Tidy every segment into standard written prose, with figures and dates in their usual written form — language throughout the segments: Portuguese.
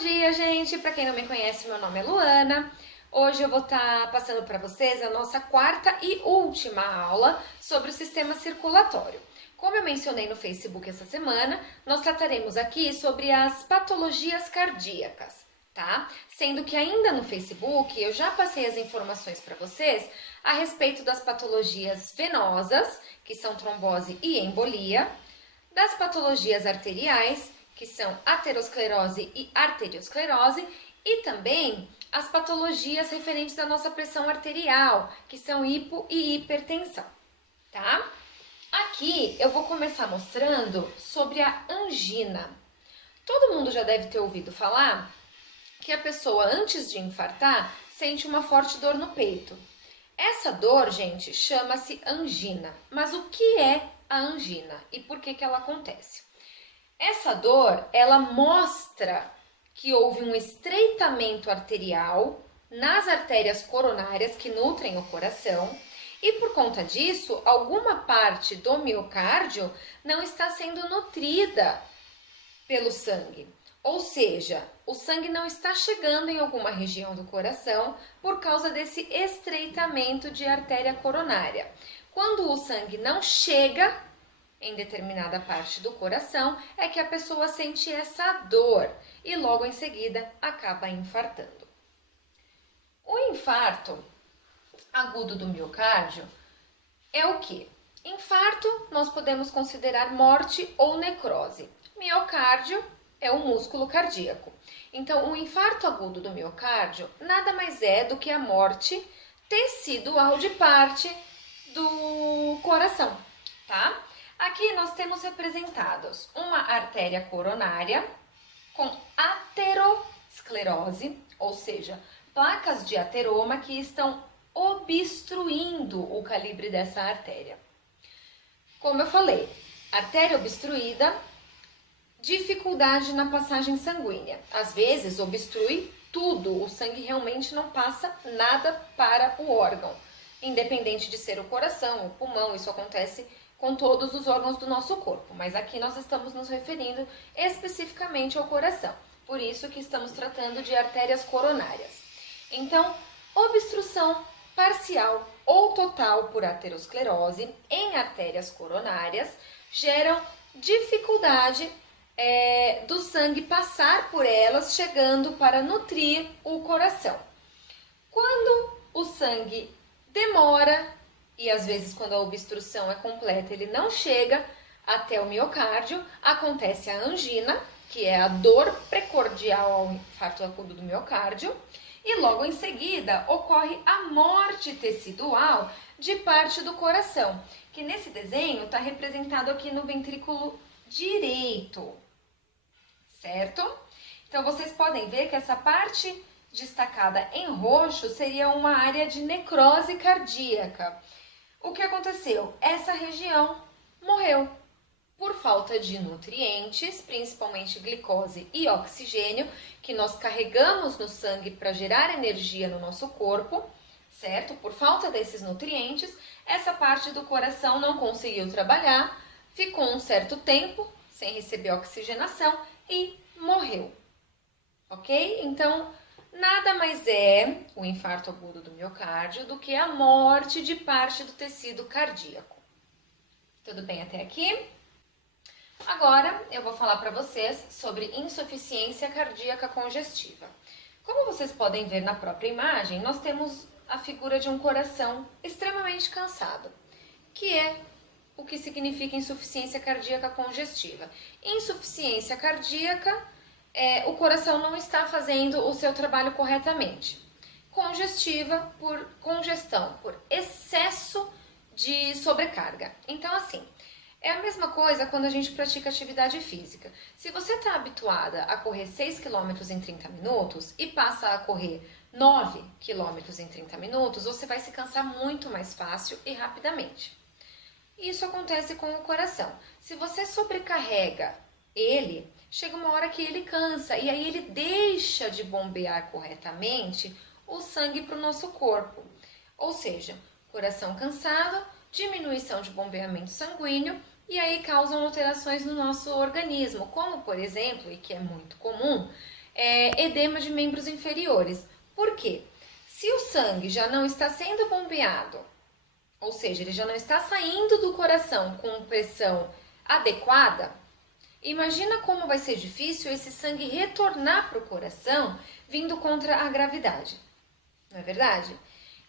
dia, gente! Para quem não me conhece, meu nome é Luana. Hoje eu vou estar passando para vocês a nossa quarta e última aula sobre o sistema circulatório. Como eu mencionei no Facebook essa semana, nós trataremos aqui sobre as patologias cardíacas, tá? Sendo que ainda no Facebook eu já passei as informações para vocês a respeito das patologias venosas, que são trombose e embolia, das patologias arteriais, que são aterosclerose e arteriosclerose, e também as patologias referentes à nossa pressão arterial, que são hipo e hipertensão, tá? Aqui eu vou começar mostrando sobre a angina. Todo mundo já deve ter ouvido falar que a pessoa, antes de infartar, sente uma forte dor no peito. Essa dor, gente, chama-se angina. Mas o que é a angina e por que ela acontece? Essa dor, ela mostra que houve um estreitamento arterial nas artérias coronárias que nutrem o coração e por conta disso, alguma parte do miocárdio não está sendo nutrida pelo sangue. Ou seja, o sangue não está chegando em alguma região do coração por causa desse estreitamento de artéria coronária. Quando o sangue não chega em determinada parte do coração, é que a pessoa sente essa dor e logo em seguida acaba infartando. O infarto agudo do miocárdio é o quê? Infarto nós podemos considerar morte ou necrose. Miocárdio é o músculo cardíaco. Então, o infarto agudo do miocárdio nada mais é do que a morte tecidual de parte do coração, tá? Aqui nós temos representados uma artéria coronária com aterosclerose, ou seja, placas de ateroma que estão obstruindo o calibre dessa artéria. Como eu falei, artéria obstruída, dificuldade na passagem sanguínea. Às vezes obstrui tudo, o sangue realmente não passa nada para o órgão, independente de ser o coração, o pulmão, isso acontece com todos os órgãos do nosso corpo, mas aqui nós estamos nos referindo especificamente ao coração, por isso que estamos tratando de artérias coronárias. Então, obstrução parcial ou total por aterosclerose em artérias coronárias geram dificuldade do sangue passar por elas, chegando para nutrir o coração. Quando o sangue demora, e às vezes quando a obstrução é completa ele não chega até o miocárdio, acontece a angina, que é a dor precordial ao infarto agudo do miocárdio, e logo em seguida ocorre a morte tecidual de parte do coração, que nesse desenho está representado aqui no ventrículo direito, certo? Então vocês podem ver que essa parte destacada em roxo seria uma área de necrose cardíaca. O que aconteceu? Essa região morreu por falta de nutrientes, principalmente glicose e oxigênio, que nós carregamos no sangue para gerar energia no nosso corpo, certo? Por falta desses nutrientes, essa parte do coração não conseguiu trabalhar, ficou um certo tempo sem receber oxigenação e morreu, ok? Então, nada mais é o infarto agudo do miocárdio do que a morte de parte do tecido cardíaco. Tudo bem até aqui? Agora eu vou falar para vocês sobre insuficiência cardíaca congestiva. Como vocês podem ver na própria imagem, nós temos a figura de um coração extremamente cansado, que é o que significa insuficiência cardíaca congestiva. Insuficiência cardíaca o coração não está fazendo o seu trabalho corretamente. Congestiva por congestão, por excesso de sobrecarga. Então, assim, é a mesma coisa quando a gente pratica atividade física. Se você está habituada a correr 6 km em 30 minutos e passa a correr 9 km em 30 minutos, você vai se cansar muito mais fácil e rapidamente. Isso acontece com o coração. Se você sobrecarrega ele, chega uma hora que ele cansa e aí ele deixa de bombear corretamente o sangue para o nosso corpo. Ou seja, coração cansado, diminuição de bombeamento sanguíneo e aí causam alterações no nosso organismo, como por exemplo, e que é muito comum, edema de membros inferiores. Por quê? Se o sangue já não está sendo bombeado, ou seja, ele já não está saindo do coração com pressão adequada, imagina como vai ser difícil esse sangue retornar para o coração vindo contra a gravidade. Não é verdade?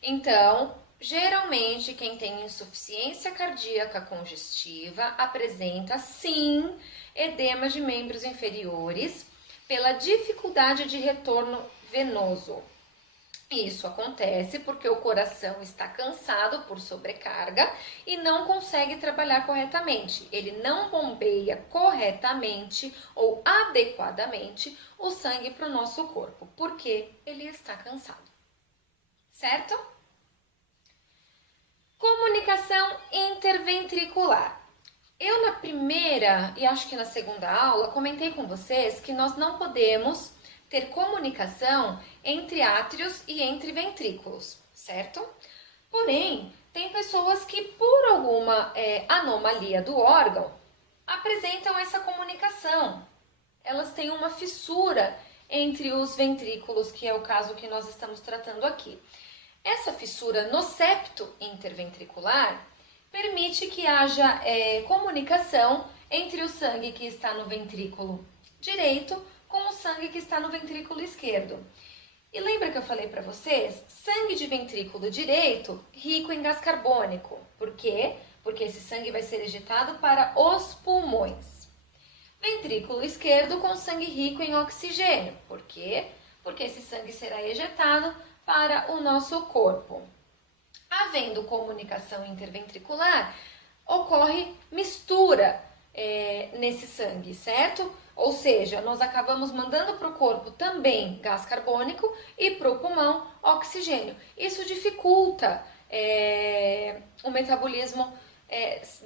Então, geralmente, quem tem insuficiência cardíaca congestiva apresenta, sim, edema de membros inferiores pela dificuldade de retorno venoso. Isso acontece porque o coração está cansado por sobrecarga e não consegue trabalhar corretamente. Ele não bombeia corretamente ou adequadamente o sangue para o nosso corpo, porque ele está cansado. Certo? Comunicação interventricular. Eu na primeira e acho que na segunda aula comentei com vocês que nós não podemos ter comunicação entre átrios e entre ventrículos, certo? Porém, tem pessoas que por alguma anomalia do órgão apresentam essa comunicação. Elas têm uma fissura entre os ventrículos, que é o caso que nós estamos tratando aqui. Essa fissura no septo interventricular permite que haja comunicação entre o sangue que está no ventrículo direito com o sangue que está no ventrículo esquerdo. E lembra que eu falei para vocês? Sangue de ventrículo direito rico em gás carbônico. Por quê? Porque esse sangue vai ser ejetado para os pulmões. Ventrículo esquerdo com sangue rico em oxigênio. Por quê? Porque esse sangue será ejetado para o nosso corpo. Havendo comunicação interventricular, ocorre mistura nesse sangue, certo? Ou seja, nós acabamos mandando para o corpo também gás carbônico e para o pulmão oxigênio. Isso dificulta o metabolismo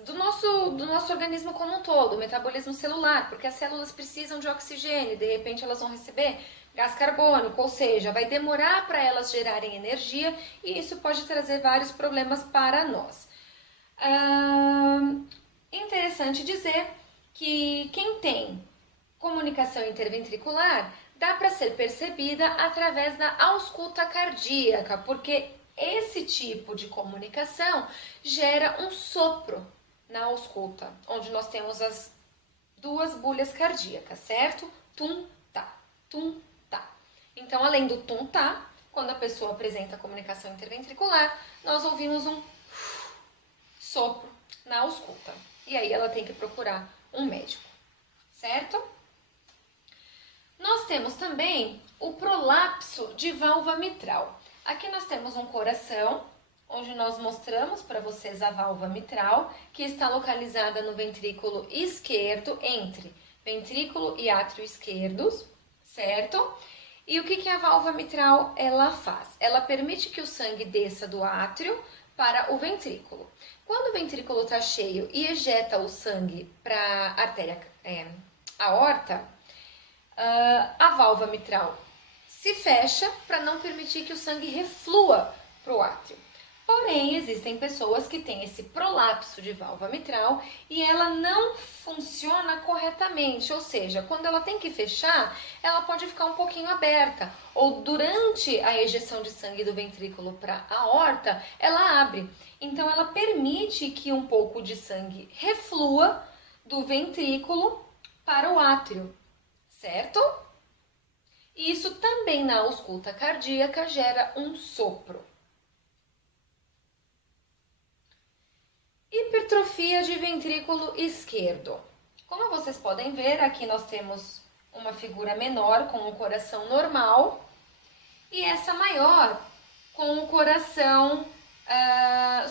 do nosso organismo como um todo, o metabolismo celular, porque as células precisam de oxigênio e de repente elas vão receber gás carbônico, ou seja, vai demorar para elas gerarem energia e isso pode trazer vários problemas para nós. Interessante dizer que quem tem comunicação interventricular dá para ser percebida através da ausculta cardíaca, porque esse tipo de comunicação gera um sopro na ausculta, onde nós temos as duas bulhas cardíacas, certo? Tum, tá, tum, tá. Então, além do tum, tá, quando a pessoa apresenta comunicação interventricular, nós ouvimos um sopro na ausculta. E aí ela tem que procurar um médico, certo? Nós temos também o prolapso de válvula mitral. Aqui nós temos um coração, onde nós mostramos para vocês a válvula mitral, que está localizada no ventrículo esquerdo, entre ventrículo e átrio esquerdos, certo? E o que a válvula mitral ela faz? Ela permite que o sangue desça do átrio para o ventrículo. Quando o ventrículo está cheio e ejeta o sangue para a artéria aorta, a válvula mitral se fecha para não permitir que o sangue reflua para o átrio. Porém, existem pessoas que têm esse prolapso de válvula mitral e ela não funciona corretamente, ou seja, quando ela tem que fechar, ela pode ficar um pouquinho aberta, ou durante a ejeção de sangue do ventrículo para a aorta, ela abre. Então, ela permite que um pouco de sangue reflua do ventrículo para o átrio, certo? E isso também na ausculta cardíaca gera um sopro. Hipertrofia de ventrículo esquerdo. Como vocês podem ver, aqui nós temos uma figura menor com o coração normal e essa maior com o coração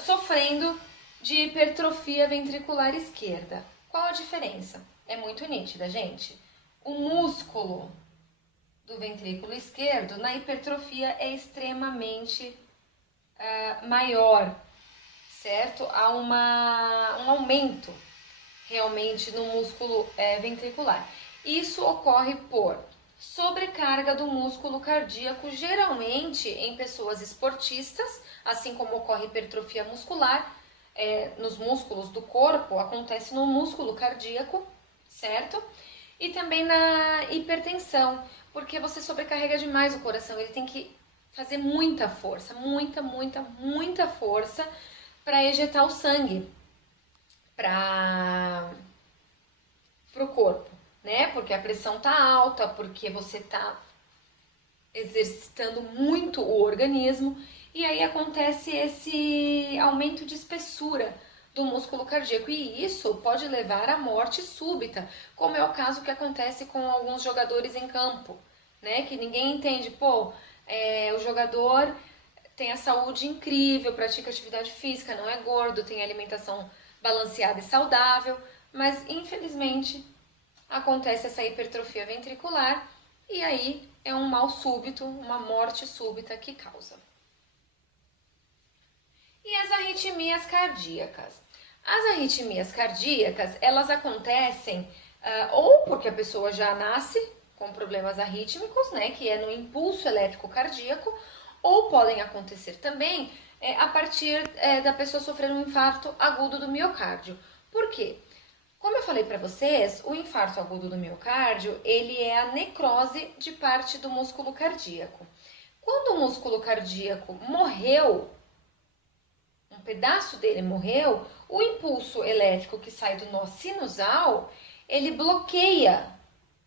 sofrendo de hipertrofia ventricular esquerda. Qual a diferença? É muito nítida, gente. O músculo do ventrículo esquerdo na hipertrofia é extremamente maior, certo? Há um aumento realmente no músculo ventricular. Isso ocorre por sobrecarga do músculo cardíaco, geralmente em pessoas esportistas, assim como ocorre hipertrofia muscular, nos músculos do corpo, acontece no músculo cardíaco, certo? e também na hipertensão, porque você sobrecarrega demais o coração, ele tem que fazer muita força, muita força para ejetar o sangue para o corpo, né? Porque a pressão tá alta, porque você tá exercitando muito o organismo e aí acontece esse aumento de espessura do músculo cardíaco e isso pode levar à morte súbita, como é o caso que acontece com alguns jogadores em campo, né? Que ninguém entende, o jogador tem a saúde incrível, pratica atividade física, não é gordo, tem alimentação balanceada e saudável, mas infelizmente acontece essa hipertrofia ventricular e aí é um mal súbito, uma morte súbita que causa. E as arritmias cardíacas? As arritmias cardíacas, elas acontecem ou porque a pessoa já nasce com problemas arrítmicos, né, que é no impulso elétrico cardíaco, ou podem acontecer também a partir da pessoa sofrer um infarto agudo do miocárdio. Por quê? Como eu falei para vocês, o infarto agudo do miocárdio, ele é a necrose de parte do músculo cardíaco. Quando o músculo cardíaco morreu, um pedaço dele morreu, o impulso elétrico que sai do nó sinusal, ele bloqueia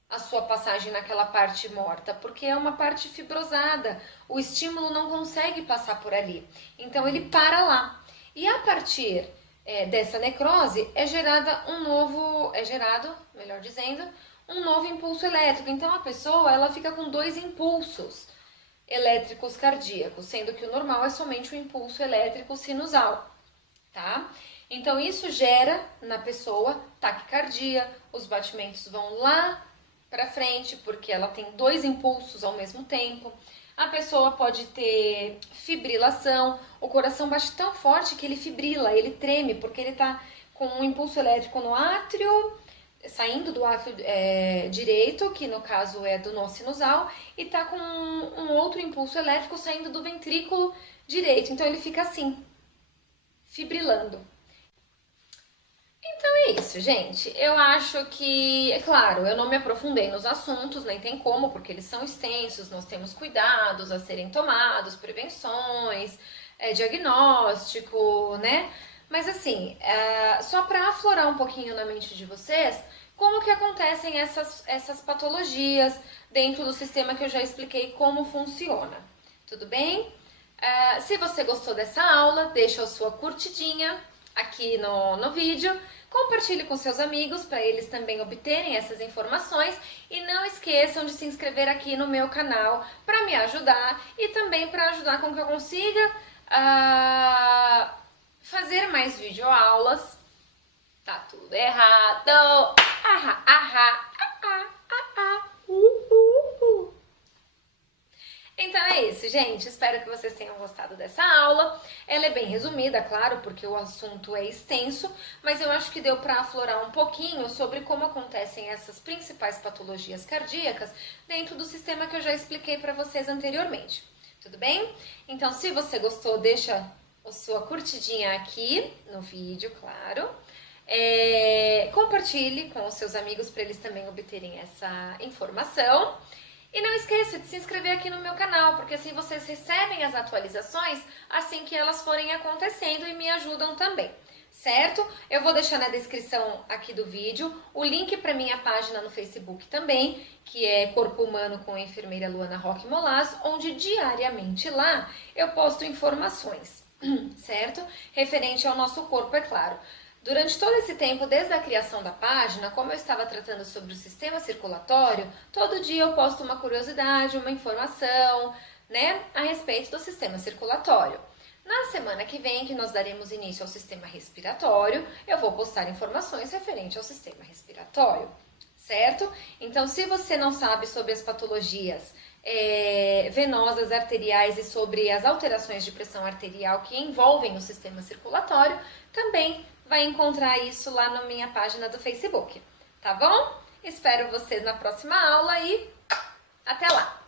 a sua passagem naquela parte morta, porque é uma parte fibrosada, o estímulo não consegue passar por ali, então ele para lá. E a partir dessa necrose é gerado, melhor dizendo, um novo impulso elétrico. Então a pessoa ela fica com 2 impulsos elétricos cardíacos, sendo que o normal é somente o impulso elétrico sinusal, tá? Então isso gera na pessoa taquicardia, os batimentos vão lá para frente, porque ela tem 2 impulsos ao mesmo tempo. A pessoa pode ter fibrilação, o coração bate tão forte que ele fibrila, ele treme, porque ele está com um impulso elétrico no átrio, saindo do átrio direito, que no caso é do nó sinusal, e está com um outro impulso elétrico saindo do ventrículo direito. Então ele fica assim, fibrilando. Então é isso, gente. Eu acho que, é claro, eu não me aprofundei nos assuntos, nem tem como, porque eles são extensos, nós temos cuidados a serem tomados, prevenções, diagnóstico, né? Mas assim, só para aflorar um pouquinho na mente de vocês, como que acontecem essas patologias dentro do sistema que eu já expliquei como funciona. Tudo bem? Se você gostou dessa aula, deixa a sua curtidinha aqui no vídeo, compartilhe com seus amigos para eles também obterem essas informações e não esqueçam de se inscrever aqui no meu canal para me ajudar e também para ajudar com que eu consiga fazer mais videoaulas. Tá tudo errado. Então é isso, gente. Espero que vocês tenham gostado dessa aula. Ela é bem resumida, claro, porque o assunto é extenso, mas eu acho que deu para aflorar um pouquinho sobre como acontecem essas principais patologias cardíacas dentro do sistema que eu já expliquei para vocês anteriormente. Tudo bem? Então, se você gostou, deixa a sua curtidinha aqui no vídeo, claro. Compartilhe com os seus amigos para eles também obterem essa informação. E não esqueça de se inscrever aqui no meu canal, porque assim vocês recebem as atualizações assim que elas forem acontecendo e me ajudam também, certo? Eu vou deixar na descrição aqui do vídeo o link para minha página no Facebook também, que é Corpo Humano com a enfermeira Luana Roque Molas, onde diariamente lá eu posto informações, certo? Referente ao nosso corpo, é claro. Durante todo esse tempo, desde a criação da página, como eu estava tratando sobre o sistema circulatório, todo dia eu posto uma curiosidade, uma informação, né, a respeito do sistema circulatório. Na semana que vem, que nós daremos início ao sistema respiratório, eu vou postar informações referentes ao sistema respiratório, certo? Então, se você não sabe sobre as patologias venosas, arteriais e sobre as alterações de pressão arterial que envolvem o sistema circulatório, também vai encontrar isso lá na minha página do Facebook, tá bom? Espero vocês na próxima aula e até lá!